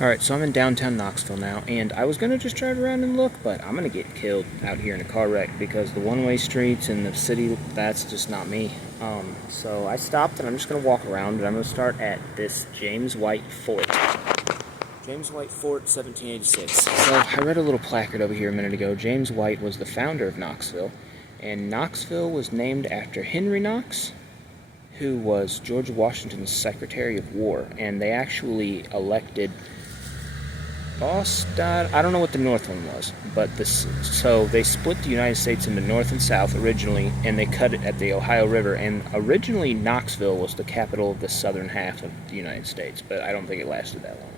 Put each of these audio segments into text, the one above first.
Alright, so I'm in downtown Knoxville now, and I was going to just drive around and look, but I'm going to get killed out here in a car wreck because the one-way streets in the city, that's just not me. So I stopped, and I'm just going to walk around, and I'm going to start at this James White Fort. James White Fort, 1786. So I read a little placard over here a minute ago. James White was the founder of Knoxville, and Knoxville was named after Henry Knox, who was George Washington's Secretary of War, and they actually elected Boston. I don't know what the North one was, but so they split the United States into North and South originally, and they cut it at the Ohio River. And originally, Knoxville was the capital of the southern half of the United States, but I don't think it lasted that long.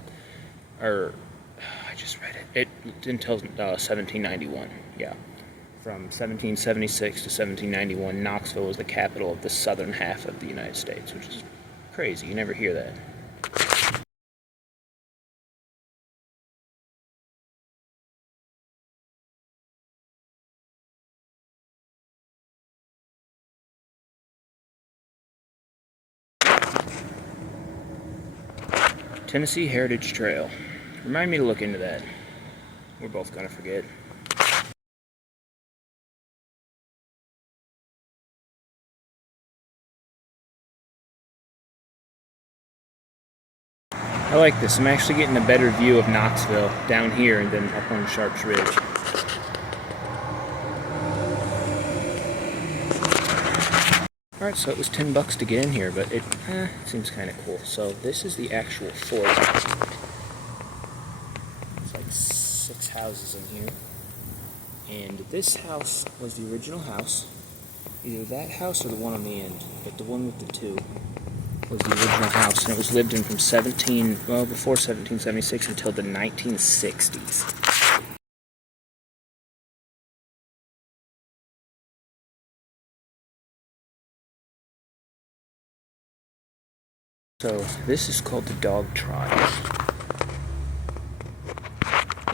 I just read it. Until 1791. Yeah, from 1776 to 1791, Knoxville was the capital of the southern half of the United States, which is crazy. You never hear that. Tennessee Heritage Trail. Remind me to look into that. We're both gonna forget. I like this. I'm actually getting a better view of Knoxville down here than up on Sharps Ridge. Alright, so it was $10 to get in here, but it seems kind of cool. So this is the actual fort. There's like 6 houses in here. And this house was the original house. Either that house or the one on the end, but the one with the 2 was the original house, and it was lived in from before 1776 until the 1960s. So this is called the dog trot,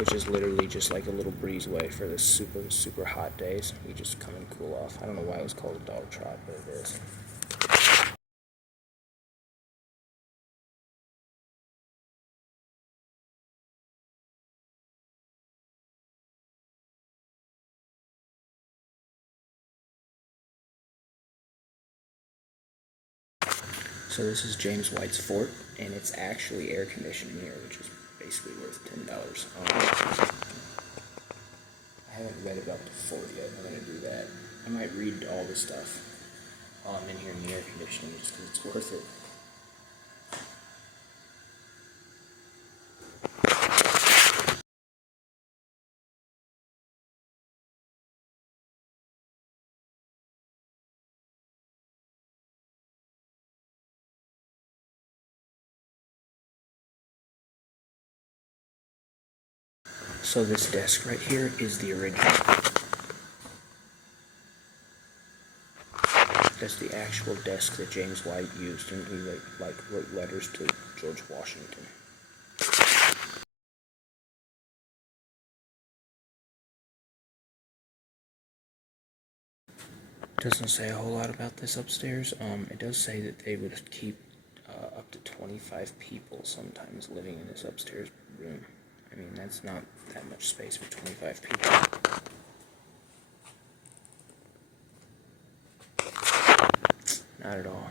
which is literally just like a little breezeway for the super, super hot days. We just come and cool off. I don't know why it was called a dog trot, but it is. So this is James White's fort, and it's actually air conditioned in here, which is basically worth $10. I haven't read about the fort yet. I'm going to do that. I might read all this stuff while I'm in here in the air conditioning, just because it's worth it. So this desk right here is the original. That's the actual desk that James White used, and he wrote letters to George Washington. Doesn't say a whole lot about this upstairs. It does say that they would keep up to 25 people sometimes living in this upstairs room. I mean, that's not that much space for 25 people. Not at all.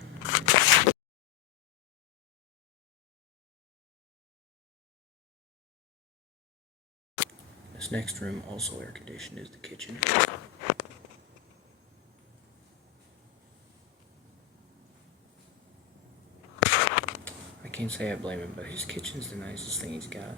This next room, also air conditioned, is the kitchen. I can't say I blame him, but his kitchen's the nicest thing he's got.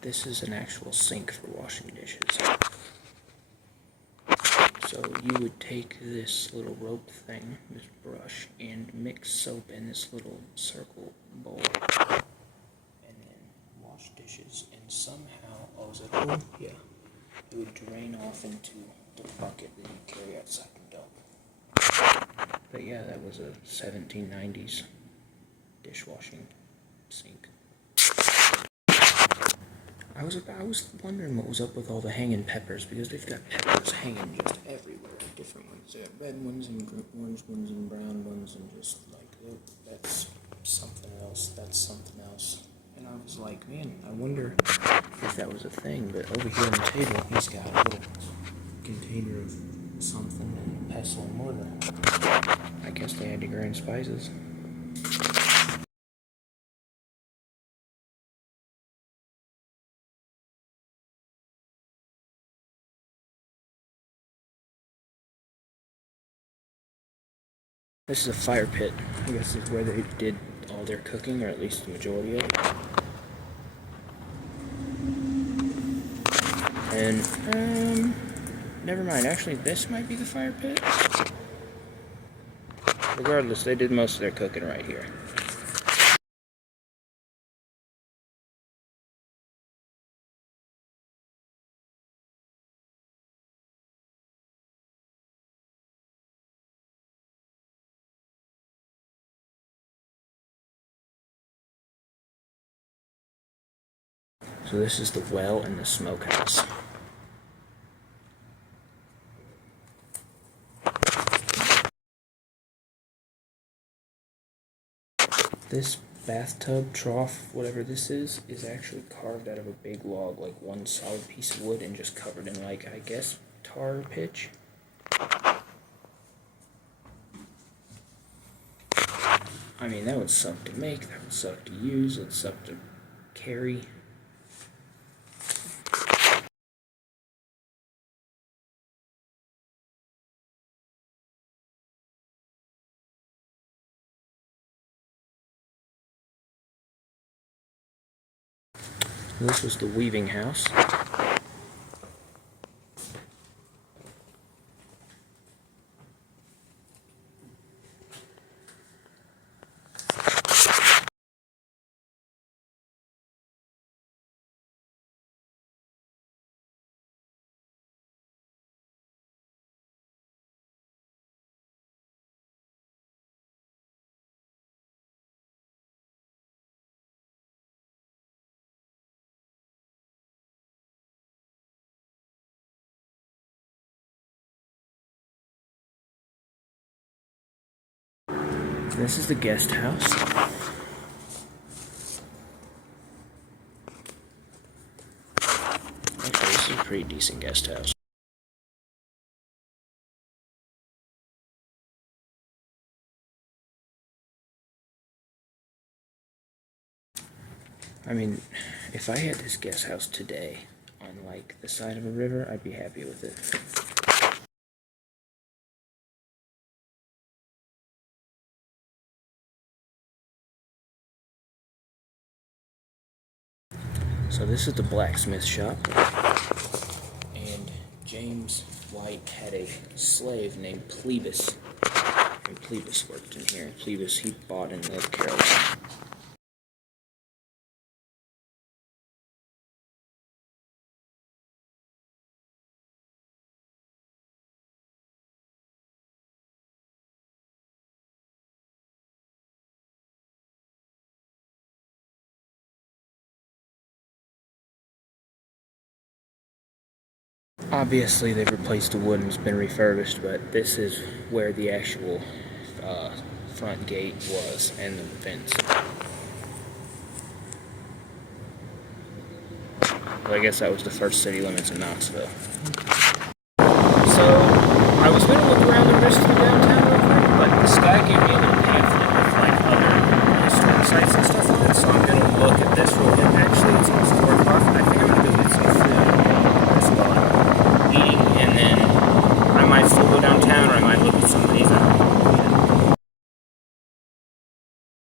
This is an actual sink for washing dishes. So you would take this little rope thing, this brush, and mix soap in this little circle bowl. And then pool, yeah, it would drain off into the bucket that you carry outside the dump. But yeah, that was a 1790s dishwashing sink. I was wondering what was up with all the hanging peppers, because they've got peppers hanging just everywhere. Different ones. They got red ones and orange ones and brown ones, and just like, oh, that's something else. That's something else. And I was like, man, I wonder if that was a thing. But over here on the table, he's got a little container of something and pestle and mortar. I guess they had to grind spices. This is a fire pit. I guess this is where they did all their cooking, or at least the majority of it. And, never mind. Actually, this might be the fire pit. Regardless, they did most of their cooking right here. So this is the well and the smokehouse. This bathtub trough, whatever this is actually carved out of a big log, like one solid piece of wood, and just covered in, like, I guess, tar pitch. I mean, that would suck to make, that would suck to use, it would suck to carry. This was the weaving house. This is the guest house. Actually, this is a pretty decent guest house. I mean, if I had this guest house today on, like, the side of a river, I'd be happy with it. So this is the blacksmith shop, and James White had a slave named Plebus, and Plebus worked in here. Plebus, he bought in North Carolina. Obviously, they've replaced the wood and it's been refurbished, but this is where the actual front gate was, and the fence. Well, I guess that was the first city limits in Knoxville. So, I was going to look around the rest of the downtown real quick, but the sky gave me